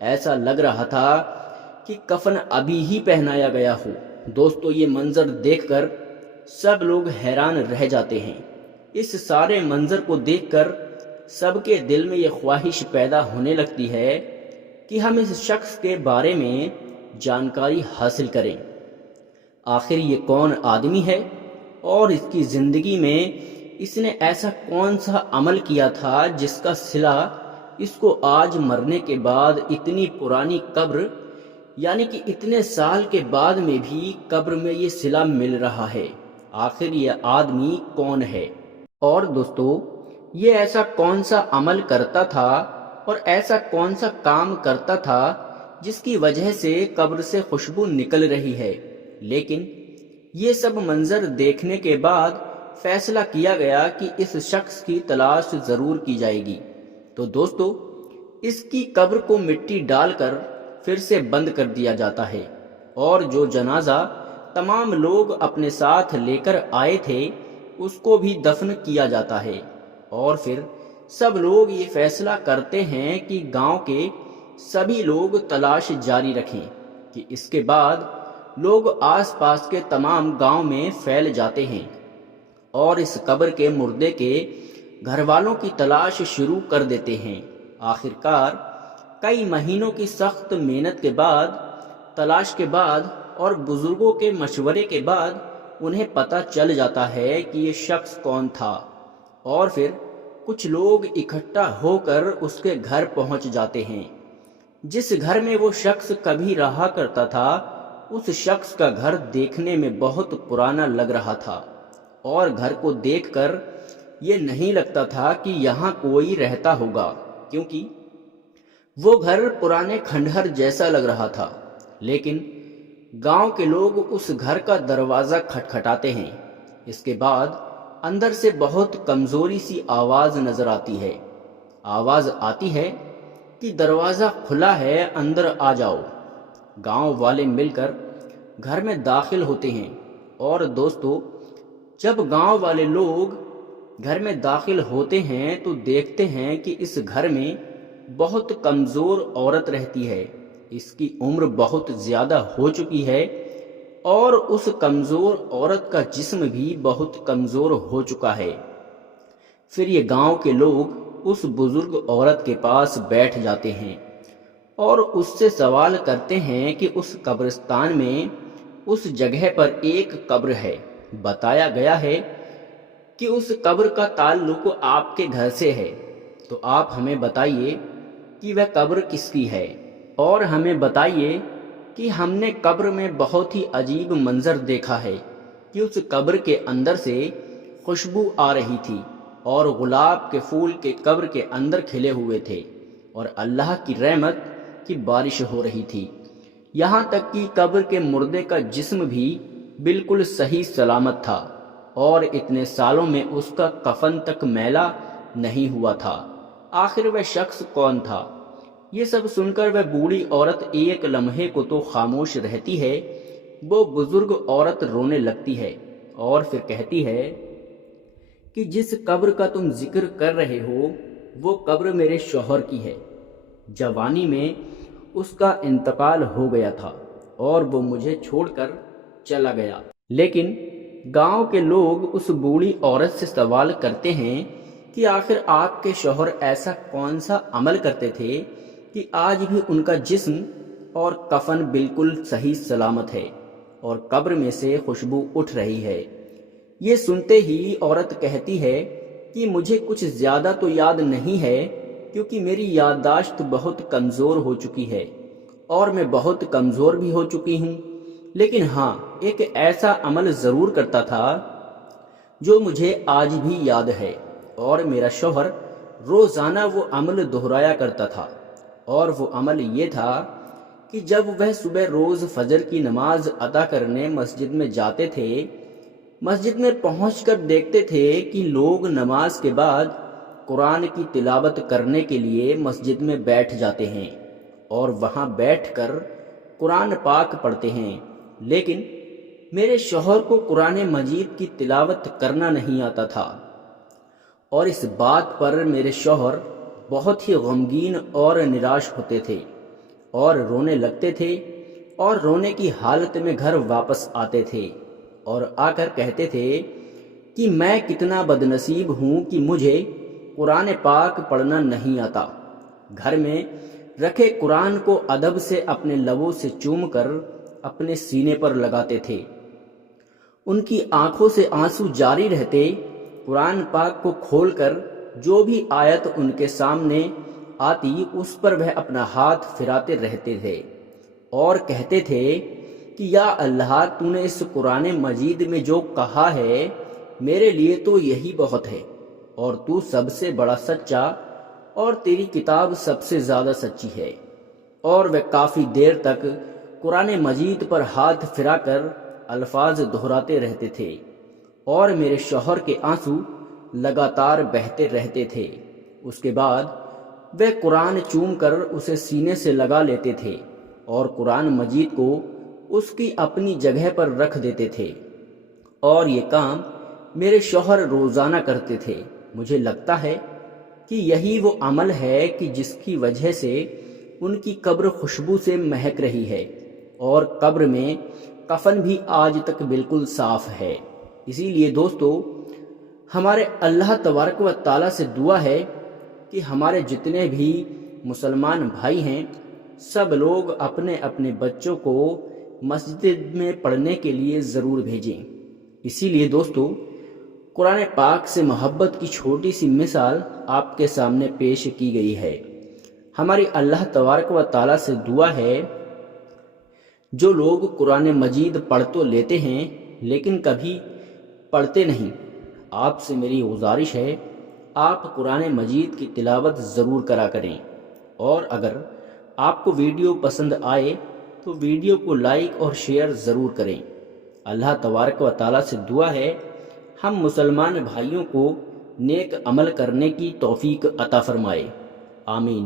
ایسا لگ رہا تھا کہ کفن ابھی ہی پہنایا گیا ہو۔ دوستو یہ منظر دیکھ کر سب لوگ حیران رہ جاتے ہیں۔ اس سارے منظر کو دیکھ کر سب کے دل میں یہ خواہش پیدا ہونے لگتی ہے کہ ہم اس شخص کے بارے میں جانکاری حاصل کریں۔ آخر یہ کون آدمی ہے اور اس کی زندگی میں اس نے ایسا کون سا عمل کیا تھا جس کا صلہ اس کو آج مرنے کے بعد اتنی پرانی قبر یعنی کہ اتنے سال کے بعد میں بھی قبر میں یہ صلہ مل رہا ہے۔ آخر یہ آدمی کون ہے؟ اور دوستو یہ ایسا کون سا عمل کرتا تھا اور ایسا کون سا کام کرتا تھا جس کی وجہ سے قبر سے خوشبو نکل رہی ہے؟ لیکن یہ سب منظر دیکھنے کے بعد فیصلہ کیا گیا کہ اس شخص کی تلاش ضرور کی جائے گی۔ تو دوستو اس کی قبر کو مٹی ڈال کر پھر سے بند کر دیا جاتا ہے اور جو جنازہ تمام لوگ اپنے ساتھ لے کر آئے تھے اس کو بھی دفن کیا جاتا ہے۔ اور پھر سب لوگ یہ فیصلہ کرتے ہیں کہ گاؤں کے سبھی لوگ تلاش جاری رکھیں کہ اس کے بعد لوگ آس پاس کے تمام گاؤں میں پھیل جاتے ہیں اور اس قبر کے مردے کے گھر والوں کی تلاش شروع کر دیتے ہیں۔ آخرکار کئی مہینوں کی سخت محنت کے بعد، تلاش کے بعد اور بزرگوں کے مشورے کے بعد انہیں پتہ چل جاتا ہے کہ یہ شخص کون تھا، اور پھر کچھ لوگ اکٹھا ہو کر اس کے گھر پہنچ جاتے ہیں۔ جس گھر میں وہ شخص کبھی رہا کرتا تھا اس شخص کا گھر دیکھنے میں بہت پرانا لگ رہا تھا اور گھر کو دیکھ کر یہ نہیں لگتا تھا کہ یہاں کوئی رہتا ہوگا، کیونکہ وہ گھر پرانے کھنڈہر جیسا لگ رہا تھا۔ لیکن گاؤں کے لوگ اس گھر کا دروازہ کھٹکھٹاتے ہیں۔ اس کے بعد اندر سے بہت کمزوری سی آواز نظر آتی ہے۔ آواز آتی ہے کہ دروازہ کھلا ہے، اندر آ جاؤ۔ گاؤں والے مل کر گھر میں داخل ہوتے ہیں، اور دوستو جب گاؤں والے لوگ گھر میں داخل ہوتے ہیں تو دیکھتے ہیں کہ اس گھر میں بہت کمزور عورت رہتی ہے۔ اس کی عمر بہت زیادہ ہو چکی ہے اور اس کمزور عورت کا جسم بھی بہت کمزور ہو چکا ہے۔ پھر یہ گاؤں کے لوگ اس بزرگ عورت کے پاس بیٹھ جاتے ہیں اور اس سے سوال کرتے ہیں کہ اس قبرستان میں اس جگہ پر ایک قبر ہے۔ بتایا گیا ہے کہ اس قبر کا تعلق آپ کے گھر سے ہے، تو آپ ہمیں بتائیے کہ وہ قبر کس کی ہے، اور ہمیں بتائیے کہ ہم نے قبر میں بہت ہی عجیب منظر دیکھا ہے کہ اس قبر کے اندر سے خوشبو آ رہی تھی اور گلاب کے پھول کے قبر کے اندر کھلے ہوئے تھے اور اللہ کی رحمت کی بارش ہو رہی تھی، یہاں تک کہ قبر کے مردے کا جسم بھی بالکل صحیح سلامت تھا اور اتنے سالوں میں اس کا کفن تک میلا نہیں ہوا تھا۔ آخر وہ شخص کون تھا؟ یہ سب سن کر وہ بوڑھی عورت ایک لمحے کو تو خاموش رہتی ہے، وہ بزرگ عورت رونے لگتی ہے اور پھر کہتی ہے کہ جس قبر کا تم ذکر کر رہے ہو وہ قبر میرے شوہر کی ہے۔ جوانی میں اس کا انتقال ہو گیا تھا اور وہ مجھے چھوڑ کر چلا گیا۔ لیکن گاؤں کے لوگ اس بوڑھی عورت سے سوال کرتے ہیں کہ آخر آپ کے شوہر ایسا کون سا عمل کرتے تھے کہ آج بھی ان کا جسم اور کفن بالکل صحیح سلامت ہے اور قبر میں سے خوشبو اٹھ رہی ہے۔ یہ سنتے ہی عورت کہتی ہے کہ مجھے کچھ زیادہ تو یاد نہیں ہے کیونکہ میری یادداشت بہت کمزور ہو چکی ہے اور میں بہت کمزور بھی ہو چکی ہوں، لیکن ہاں ایک ایسا عمل ضرور کرتا تھا جو مجھے آج بھی یاد ہے، اور میرا شوہر روزانہ وہ عمل دہرایا کرتا تھا، اور وہ عمل یہ تھا کہ جب وہ صبح روز فجر کی نماز ادا کرنے مسجد میں جاتے تھے، مسجد میں پہنچ کر دیکھتے تھے کہ لوگ نماز کے بعد قرآن کی تلاوت کرنے کے لیے مسجد میں بیٹھ جاتے ہیں اور وہاں بیٹھ کر قرآن پاک پڑھتے ہیں، لیکن میرے شوہر کو قرآن مجید کی تلاوت کرنا نہیں آتا تھا، اور اس بات پر میرے شوہر بہت ہی غمگین اور نراش ہوتے تھے۔ اور رونے لگتے تھے اور رونے کی حالت میں گھر واپس آتے تھے اور آ کر کہتے تھے کہ میں کتنا بدنصیب ہوں کہ مجھے قرآن پاک پڑھنا نہیں آتا۔ گھر میں رکھے قرآن کو ادب سے اپنے لبوں سے چوم کر اپنے سینے پر لگاتے تھے۔ ان کی آنکھوں سے آنسو جاری رہتے، قرآن پاک کو کھول کر جو بھی آیت ان کے سامنے آتی اس پر وہ اپنا ہاتھ پھراتے رہتے تھے اور کہتے تھے کہ یا اللہ، تو نے اس قرآن مجید میں جو کہا ہے میرے لیے تو یہی بہت ہے، اور تو سب سے بڑا سچا اور تیری کتاب سب سے زیادہ سچی ہے۔ اور وہ کافی دیر تک قرآن مجید پر ہاتھ پھرا کر الفاظ دہراتے رہتے تھے اور میرے شوہر کے آنسو لگاتار بہتے رہتے تھے۔ اس کے بعد وہ قرآن چوم کر اسے سینے سے لگا لیتے تھے اور قرآن مجید کو اس کی اپنی جگہ پر رکھ دیتے تھے، اور یہ کام میرے شوہر روزانہ کرتے تھے۔ مجھے لگتا ہے کہ یہی وہ عمل ہے کہ جس کی وجہ سے ان کی قبر خوشبو سے مہک رہی ہے، اور قبر میں کفن بھی آج تک بالکل صاف ہے۔ اسی لیے دوستو، ہمارے اللہ تبارک و تعالیٰ سے دعا ہے کہ ہمارے جتنے بھی مسلمان بھائی ہیں سب لوگ اپنے اپنے بچوں کو مسجد میں پڑھنے کے لیے ضرور بھیجیں۔ اسی لیے دوستو، قرآن پاک سے محبت کی چھوٹی سی مثال آپ کے سامنے پیش کی گئی ہے۔ ہماری اللہ تبارک و تعالیٰ سے دعا ہے جو لوگ قرآن مجید پڑھ تو لیتے ہیں لیکن کبھی پڑھتے نہیں، آپ سے میری گزارش ہے آپ قرآن مجید کی تلاوت ضرور کرا کریں، اور اگر آپ کو ویڈیو پسند آئے تو ویڈیو کو لائک اور شیئر ضرور کریں۔ اللہ تبارک و تعالیٰ سے دعا ہے ہم مسلمان بھائیوں کو نیک عمل کرنے کی توفیق عطا فرمائے، آمین۔